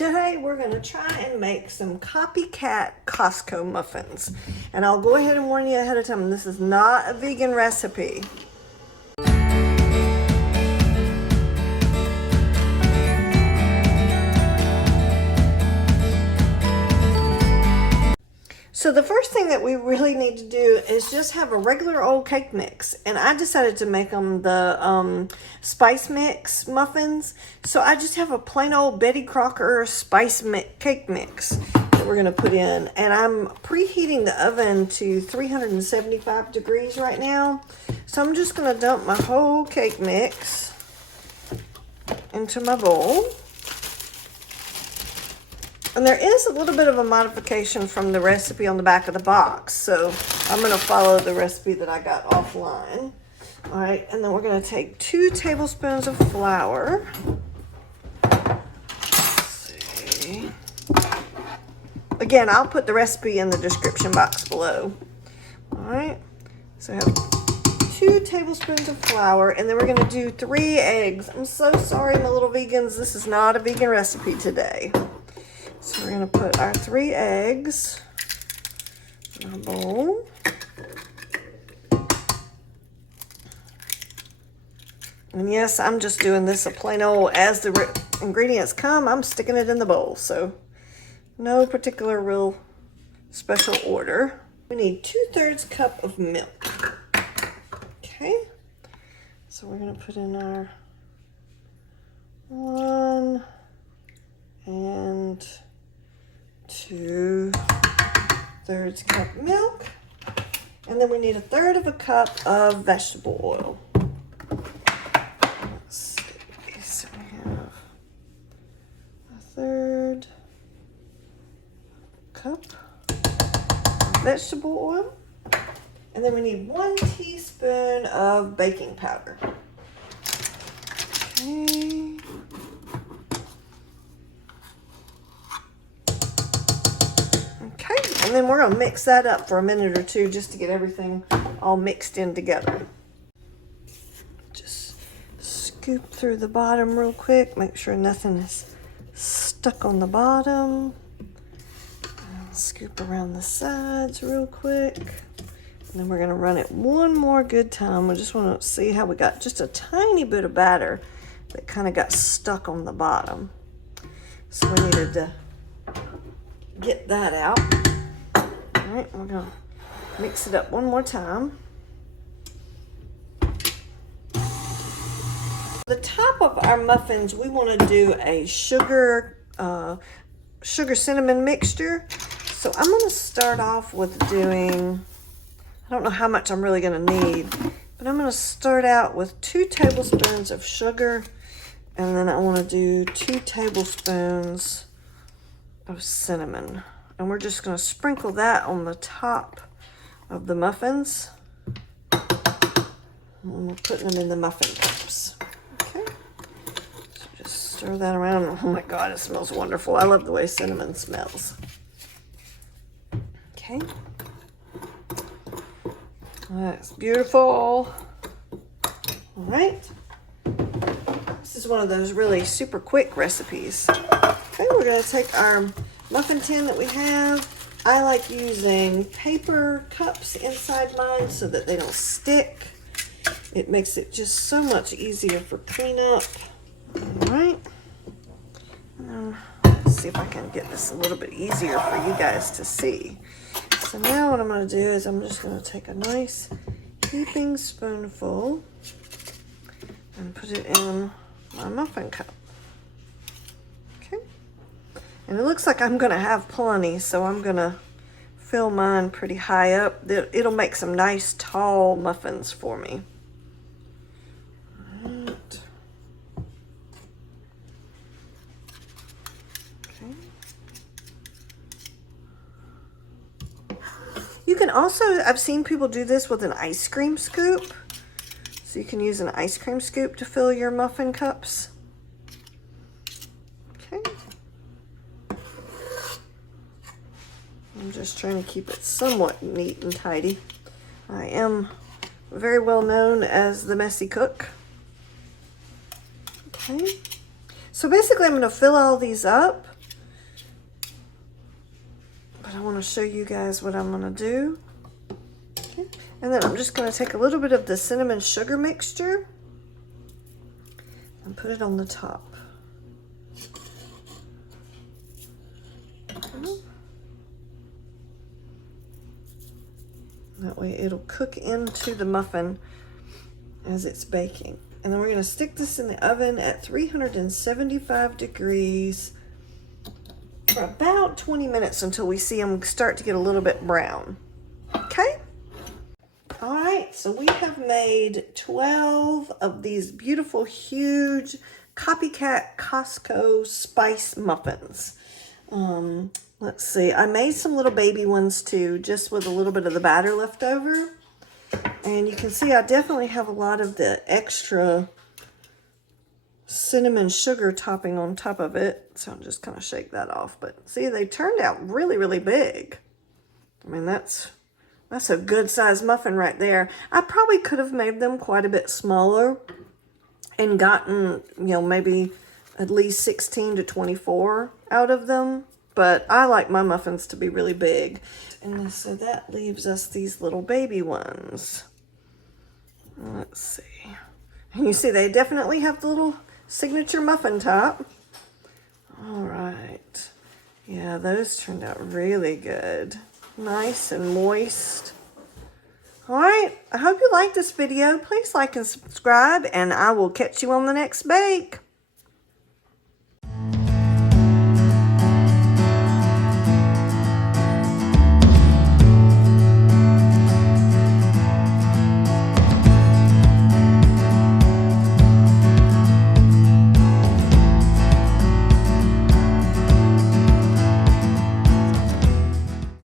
today we're going to try and make some CopyCat Costco muffins. And I'll go ahead and warn you ahead of time, this is not a vegan recipe. So the first thing that we really need to do is just have a regular old cake mix. And I decided to make them the spice mix muffins. So I just have a plain old Betty Crocker spice cake mix that we're going to put in. And I'm preheating the oven to 375 degrees right now. So I'm just going to dump my whole cake mix into my bowl. And there is a little bit of a modification from the recipe on the back of the box. So I'm going to follow the recipe that I got offline. All right, and then we're going to take 2 tablespoons of flour. Let's see. Again, I'll put the recipe in the description box below. All right, so I have 2 tablespoons of flour, and then we're going to do 3 eggs. I'm so sorry, my little vegans. This is not a vegan recipe today. So we're going to put our 3 eggs in our bowl. And yes, I'm just doing this a plain old, as the ingredients come, I'm sticking it in the bowl. So no particular real special order. We need 2/3 cup of milk. Okay. So we're going to put in our 1 and 2/3 cup milk, and then we need 1/3 cup of vegetable oil. Let's see, so we have 1/3 cup of vegetable oil, and then we need 1 teaspoon of baking powder. Okay. And then we're going to mix that up for a minute or 2 just to get everything all mixed in together. Just scoop through the bottom real quick. Make sure nothing is stuck on the bottom. And scoop around the sides real quick. And then we're going to run it one more good time. We just want to see how we got just a tiny bit of batter that kind of got stuck on the bottom. So we needed to get that out. All right, we're going to mix it up one more time. The top of our muffins, we want to do a sugar cinnamon mixture. So I'm going to start off with doing, I don't know how much I'm really going to need, but I'm going to start out with 2 tablespoons of sugar, and then I want to do 2 tablespoons of cinnamon. And we're just going to sprinkle that on the top of the muffins. And we're putting them in the muffin cups. Okay. So just stir that around. Oh my God, it smells wonderful. I love the way cinnamon smells. Okay. That's beautiful. All right. This is one of those really super quick recipes. Okay, we're going to take our muffin tin that we have. I like using paper cups inside mine so that they don't stick. It makes it just so much easier for cleanup. All right. Let's see if I can get this a little bit easier for you guys to see. So now what I'm going to do is I'm just going to take a nice heaping spoonful and put it in my muffin cup. And it looks like I'm going to have plenty, so I'm going to fill mine pretty high up. It'll make some nice tall muffins for me. All right. Okay. You can also, I've seen people do this with an ice cream scoop. So you can use an ice cream scoop to fill your muffin cups. Okay. I'm just trying to keep it somewhat neat and tidy. I am very well known as the messy cook. Okay. So basically I'm going to fill all these up but I want to show you guys what I'm going to do. Okay. And then I'm just going to take a little bit of the cinnamon sugar mixture and put it on the top. That way it'll cook into the muffin as it's baking. And then we're going to stick this in the oven at 375 degrees for about 20 minutes until we see them start to get a little bit brown. Okay? All right, so we have made 12 of these beautiful, huge CopyCat Costco spice muffins. Let's see, I made some little baby ones too, just with a little bit of the batter left over. And you can see I definitely have a lot of the extra cinnamon sugar topping on top of it. So I'm just kind of shake that off. But see, they turned out really, really big. I mean, that's a good size muffin right there. I probably could have made them quite a bit smaller and gotten, you know, maybe at least 16 to 24 out of them. But I like my muffins to be really big. And so that leaves us these little baby ones. Let's see. And you see they definitely have the little signature muffin top. All right. Yeah, those turned out really good. Nice and moist. All right. I hope you liked this video. Please like and subscribe, and I will catch you on the next bake.